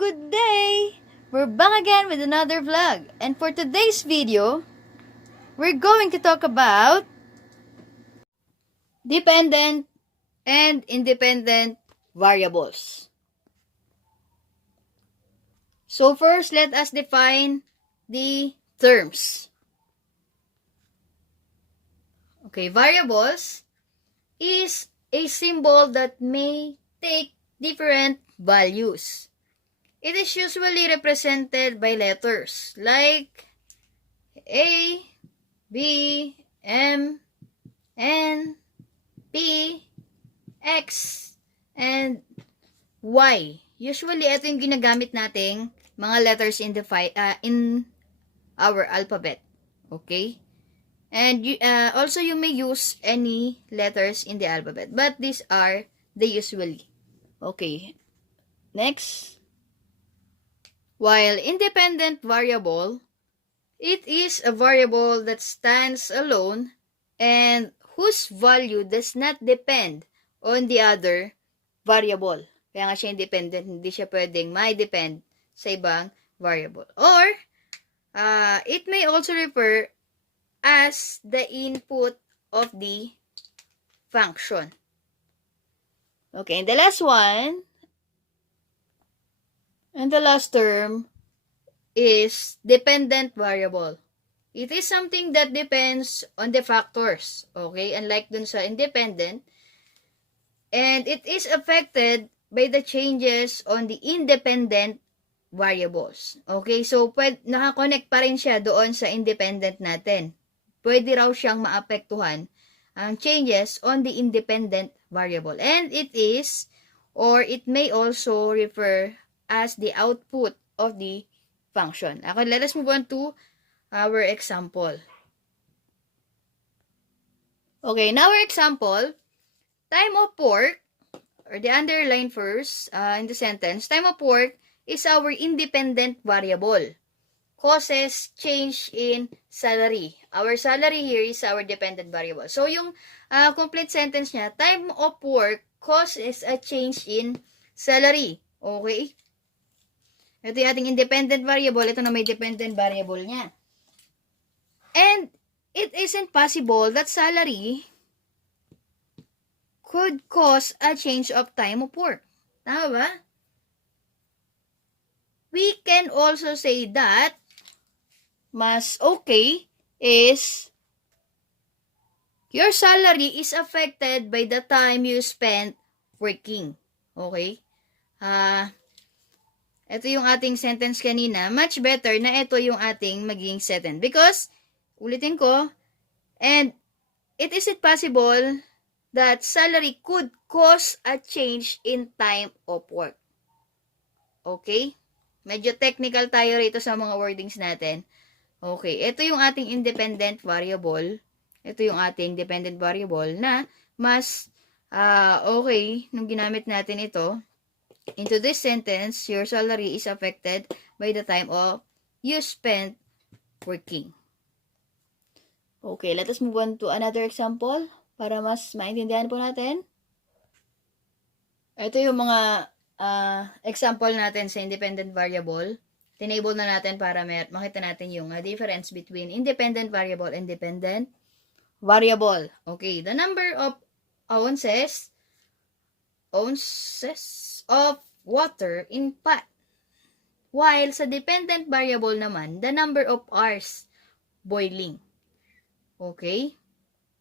good day! We're back again with another vlog. And for today's video, we're going to talk about dependent and independent variables. So first, let us define the terms. Okay, variables is a symbol that may take different values. It is usually represented by letters like A, B, M, N, P, X, and Y. Usually, ito yung ginagamit nating mga letters in our alphabet. Okay? And also, you may use any letters in the alphabet. But these are the usually. Okay. Next. While independent variable, it is a variable that stands alone and whose value does not depend on the other variable. Kaya nga siya independent, hindi siya pwedeng may depend sa ibang variable. Or, it may also refer as the input of the function. Okay, and the last one, and the last term is dependent variable. It is something that depends on the factors, okay? Unlike dun sa independent. And it is affected by the changes on the independent variables. Okay? So, nakakonect pa rin siya doon sa independent natin. Pwede raw siyang maapektuhan ang changes on the independent variable. And it is, or it may also refer as the output of the function. Okay, let us move on to our example. Okay, in our example, time of work, or the underline first in the sentence, time of work is our independent variable. Causes change in salary. Our salary here is our dependent variable. So, yung complete sentence niya, time of work causes a change in salary. Okay? Ito yung ating independent variable. Ito na may dependent variable niya. And it isn't possible that salary could cause a change of time of work. Tama ba? We can also say that mas okay is your salary is affected by the time you spend working. Okay? Ito yung ating sentence kanina. Much better na ito yung ating magiging sentence. Because, ulitin ko, and it isn't possible that salary could cause a change in time of work. Okay? Medyo technical tayo rito sa mga wordings natin. Okay, ito yung ating independent variable. Ito yung ating dependent variable na mas okay nung ginamit natin ito. Into this sentence, your salary is affected by the time of you spent working. Okay, let us move on to another example para mas maintindihan po natin. Ito yung mga example natin sa independent variable. Tinable na natin para makita natin yung difference between independent variable and dependent variable. Okay, the number of ounces of water in pot. While sa dependent variable naman, the number of hours boiling. Okay?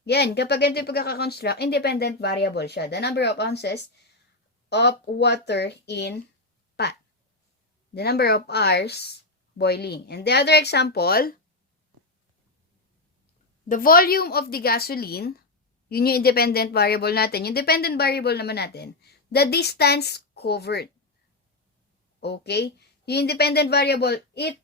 Yan, kapag ito yung pagkakakonstruct, independent variable siya. The number of ounces of water in pot. The number of hours boiling. And the other example, the volume of the gasoline, yun yung independent variable natin. Yung dependent variable naman natin, the distance covered. Okay? Yung independent variable, it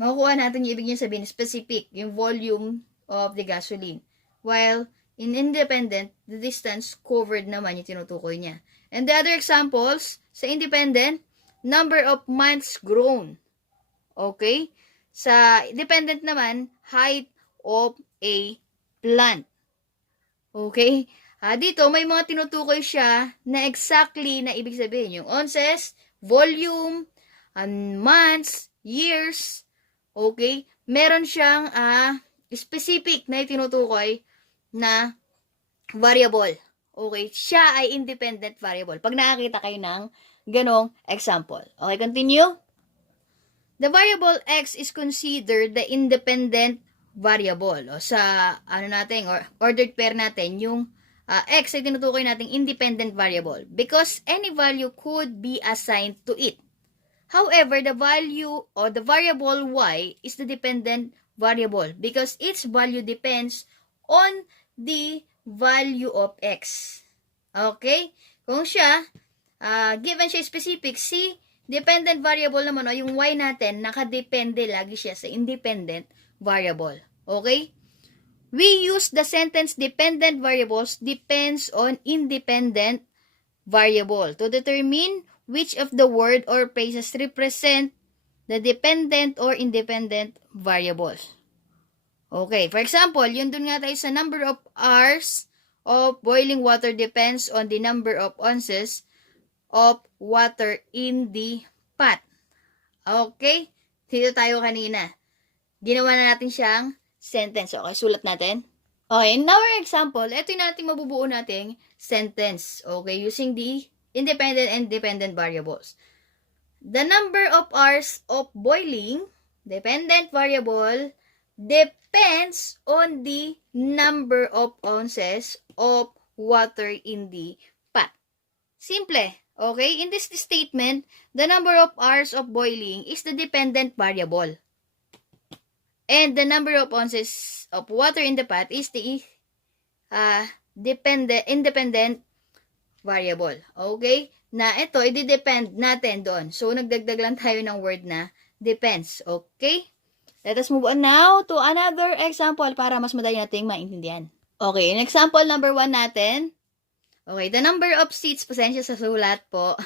makukuha natin yung ibig niya sabihin, specific, yung volume of the gasoline. While in independent, the distance covered naman yung tinutukoy niya. And the other examples, sa independent, number of months grown. Okay? Sa dependent naman, height of a plant. Okay? Dito, may mga tinutukoy siya na exactly na ibig sabihin. Yung ounces, volume, months, years, okay? Meron siyang specific na tinutukoy na variable. Okay? Siya ay independent variable. Pag nakakita kayo ng ganong example. Okay, continue? The variable x is considered the independent variable. O sa natin, or ordered pair natin, yung x ay tinutukoy nating independent variable because any value could be assigned to it. However, the value or the variable y is the dependent variable because its value depends on the value of x. Okay? Kung siya, given siya specific, si dependent variable naman o yung y natin, nakadepende lagi siya sa independent variable. Okay? We use the sentence dependent variables depends on independent variable to determine which of the word or phrases represent the dependent or independent variables. Okay, for example, yun dun nga tayo sa number of hours of boiling water depends on the number of ounces of water in the pot. Okay? Dito tayo kanina. Ginawa na natin siyang sentence. Okay, sulat natin. Okay, in our example, ito yung natin mabubuo nating sentence. Okay, using the independent and dependent variables. The number of hours of boiling, dependent variable, depends on the number of ounces of water in the pot. Simple. Okay, in this statement, the number of hours of boiling is the dependent variable. And the number of ounces of water in the pot is the independent variable. Okay? Na ito, i-depend natin doon. So, nagdagdag lang tayo ng word na depends. Okay? Let us move on now to another example para mas madali nating maintindihan. Okay, in example number 1 natin. Okay, the number of seats, pasensya sa sulat po,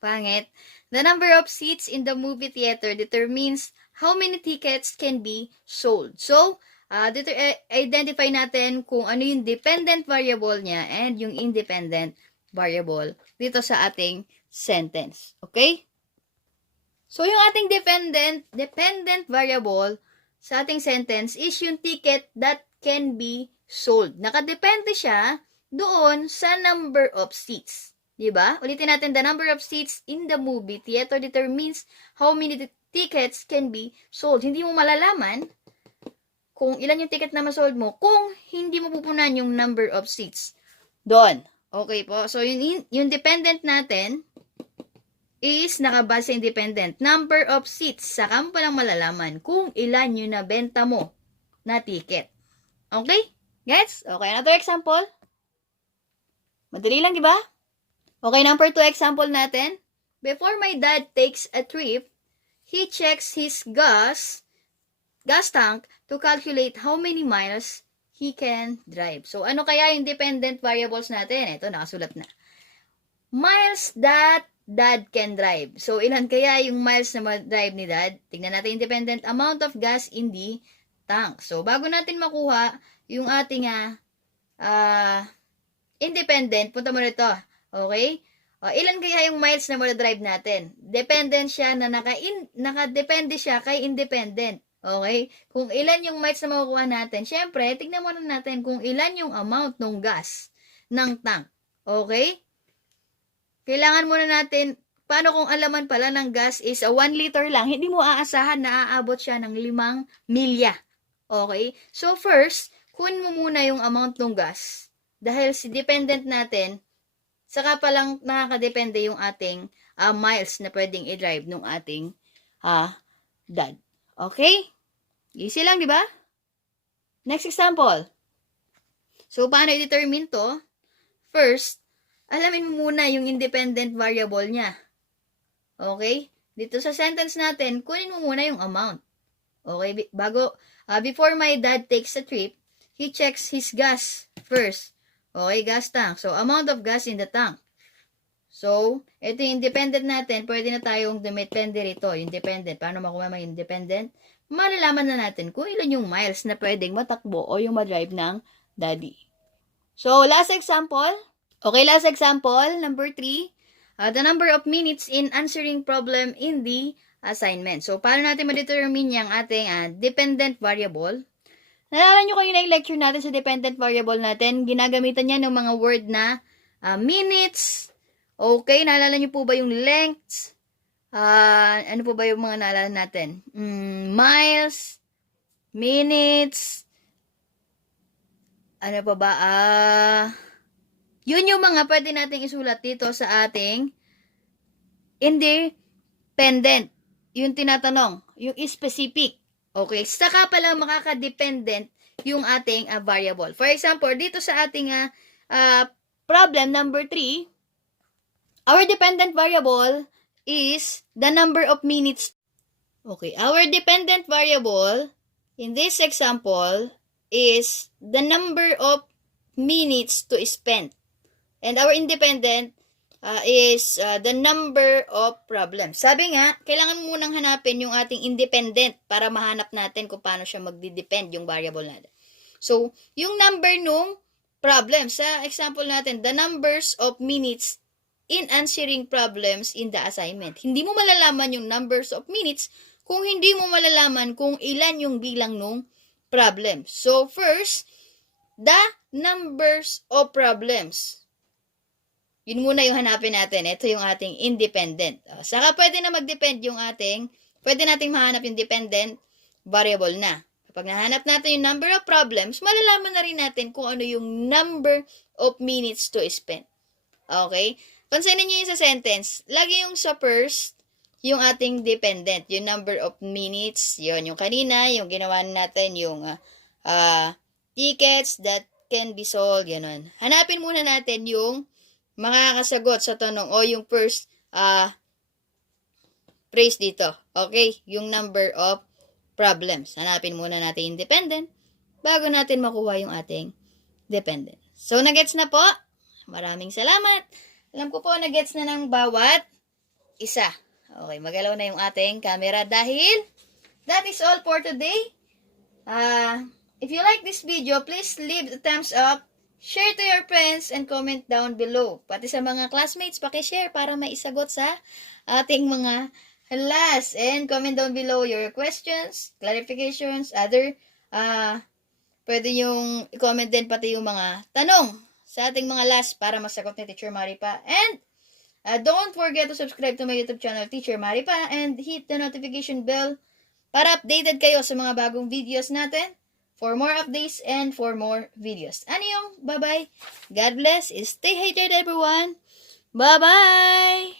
pangit. The number of seats in the movie theater determines how many tickets can be sold. So, dito identify natin kung ano yung dependent variable niya and yung independent variable dito sa ating sentence. Okay? So, yung ating dependent variable sa ating sentence is yung ticket that can be sold. Nakadepende siya doon sa number of seats. Diba? Ulitin natin, the number of seats in the movie theater determines how many tickets can be sold. Hindi mo malalaman kung ilan yung ticket na masold mo kung hindi mo pupunan yung number of seats doon. Okay po. So, yung dependent natin is nakabase sa independent. Number of seats. Saka mo palang malalaman kung ilan yung nabenta mo na ticket. Okay? Gets? Okay, another example. Madali lang, di ba? Okay, number 2 example natin. Before my dad takes a trip, he checks his gas tank to calculate how many miles he can drive. So, ano kaya yung dependent variables natin? Ito, nakasulat na. Miles that dad can drive. So, ilan kaya yung miles na ma-drive ni dad? Tingnan natin independent amount of gas in the tank. So, bago natin makuha yung ating independent, punta mo rito. Okay? Ilan kaya yung miles na ma-drive natin? Dependent siya na nakadepende siya kay independent. Okay? Kung ilan yung miles na makukuha natin, syempre, tignan muna natin kung ilan yung amount ng gas ng tank. Okay? Kailangan muna natin, paano kung alaman pala ng gas is 1 liter lang, hindi mo aasahan na aabot siya ng 5 milya. Okay? So first, kunin mo muna yung amount ng gas. Dahil si dependent natin, saka palang nakakadepende yung ating miles na pwedeng i-drive ng ating dad. Okay? Easy lang, di ba? Next example. So, paano i-determine to? First, alamin mo muna yung independent variable niya. Okay? Dito sa sentence natin, kunin mo muna yung amount. Okay? Before my dad takes a trip, he checks his gas first. Okay, gas tank. So, amount of gas in the tank. So, ito yung independent natin. Pwede na tayong depende rito. Yung dependent. Paano makuha yung independent? Malalaman na natin kung ilan yung miles na pwedeng matakbo o yung ma-drive ng daddy. So, last example. Okay, last example, number 3. The number of minutes in answering problem in the assignment. So, paano natin ma-determine yung ating dependent variable? Naalala nyo kanina yung lecture natin sa dependent variable natin? Ginagamitan niya ng mga word na minutes. Okay, naalala nyo po ba yung length? Ano po ba yung mga naalala natin? Miles, minutes, ano pa ba? Yun yung mga pwede nating isulat dito sa ating independent. Yung tinatanong, yung specific. Okay, saka pala makaka-dependent yung ating variable. For example, dito sa ating problem number 3, our dependent variable is the number of minutes. Okay, our dependent variable in this example is the number of minutes to spend. And our independent is the number of problems. Sabi nga, kailangan munang hanapin yung ating independent para mahanap natin kung paano siya magdi-depend yung variable natin. So, yung number nung problem, sa example natin, the numbers of minutes in answering problems in the assignment. Hindi mo malalaman yung numbers of minutes kung hindi mo malalaman kung ilan yung bilang nung problem. So, first, the numbers of problems. Yun muna yung hanapin natin. Ito yung ating independent. Saka pwede na mag-depend yung pwede nating mahanap yung dependent variable na. Kapag nahanap natin yung number of problems, malalaman na rin natin kung ano yung number of minutes to spend. Okay? Pansinin nyo yung sa sentence, lagi yung sa first, yung ating dependent, yung number of minutes, yun, yung kanina, yung ginawa natin, yung tickets that can be sold, gano'n. Hanapin muna natin yung makakasagot sa tanong o yung first phrase dito. Okay? Yung number of problems. Hanapin muna natin independent bago natin makuha yung ating dependent. So, nagets na po? Maraming salamat. Alam ko po, nagets na ng bawat isa. Okay, magalaw na yung ating camera dahil that is all for today. If you like this video, please leave a thumbs up, share to your friends, and comment down below. Pati sa mga classmates, pakishare para maisagot sa ating mga last. And comment down below your questions, clarifications, other, pwede yung i-comment din pati yung mga tanong sa ating mga last para masagot ni Teacher Maripa. And don't forget to subscribe to my YouTube channel, Teacher Maripa, and hit the notification bell para updated kayo sa mga bagong videos natin for more updates and for more videos. Annyeong, bye-bye. God bless. Stay hydrated, everyone. Bye-bye.